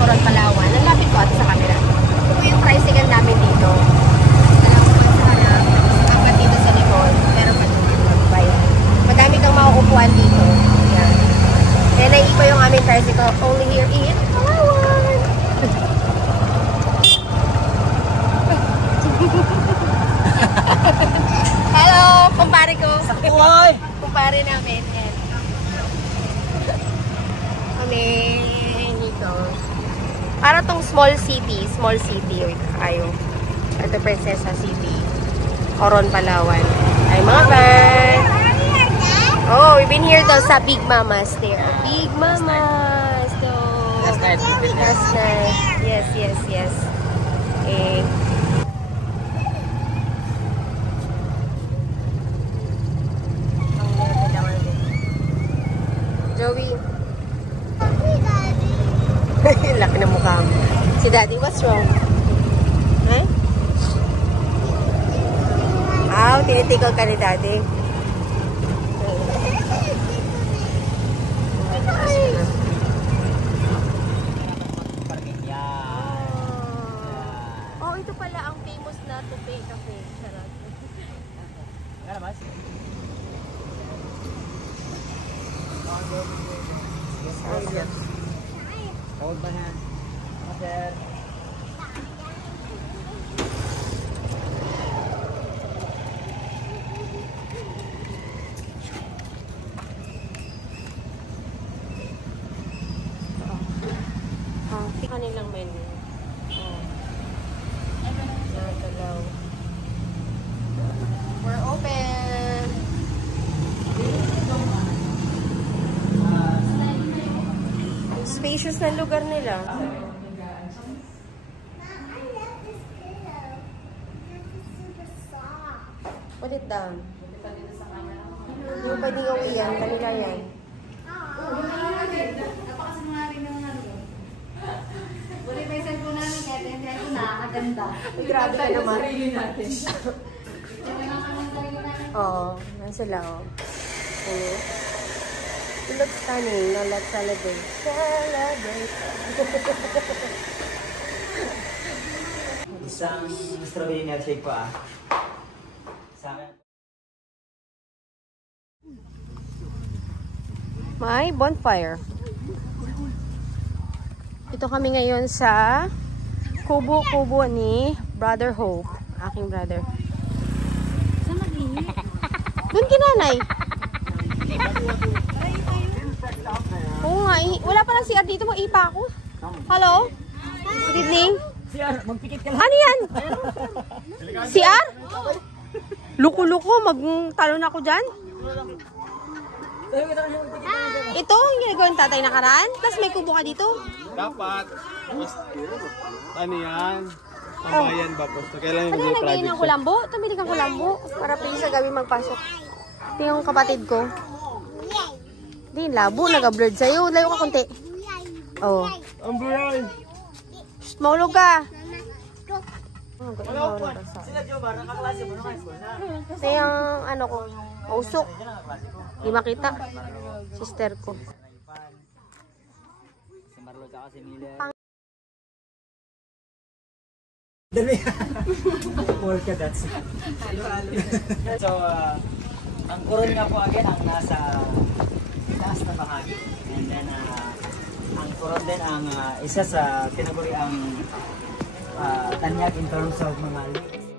Coron, Palawan. Ang lapit ko at sa camera. Ito po yung tricycle namin dito. Dalawang po sa harap. Apat dito sa likod. Pero madami kang mauupuan dito. Yan. Kaya naiiba yung aming tricycle only here in Palawan. Hello, kumpare ko. Saktuhay! Kumpare namin. Yan. Kami dito. Para tong small city. Ayo. Ito Princesa City. Coron, Palawan. Ay, mga van. Oh, we've been here though sa Big Mama's there. Big Mama's. So, Last night. Yes. Eh. Joey. Laki ng mukha mo. Si Daddy, what's wrong? Eh? Tinitigaw ka ni Daddy. Oh, ito pala ang famous na Tupi Cafe. Charot. Ano mas? Hold my hand. Sir. Kanilang menu. Natalaw. We're open. Spacious na lugar nila. Put it down. Yung pwedeng uwian, kanila yan. Buti pa yung cellphone namin, kaya yung cellphone nakakaganda. Grabe ka naman. Sarili natin. Oo, nang sila oh. Okay. You look stunning. Now let's celebrate. Celebrate. Isang strawberry milkshake pa ah. Sa akin. May bonfire. Ito kami ngayon sa kubo-kubo ni Brother Hope. Aking brother. Saan mag-ihi? Doon kinanay. Oo nga. Wala pa lang CR dito. Mag-ipa ako. Hello? Good evening. CR, magpikit ka lang. Ano yan? CR? Luko-luko. Magtalon ako dyan. Ito, yung ginagawa ng tatay nakaraan. Tapos may kubo ka dito. Dapat. Ano yan? Pambayan ba po? Kailan yung Ano may nagay project ng siya? kulambo? Tumili kang kulambo. Para pwede sa gabi magpasok. Ito yung kapatid ko. Hindi, labo. Nag-blurred sa'yo. Layo ka konti. Oo. Ang buhay! Shh, maulog ka. Sila Joe ba? Nakaklase mo nung high school na? Ito yung ano ko. Usok. Di makita. Sister ko. Si Marlo tsaka si Miller. Dali! Polka dots. So, ang Coron nga po again ang nasa taas na bahagi. And then, ang Coron din ang isa sa tinaguri ang tanyag in terms of mga lakes.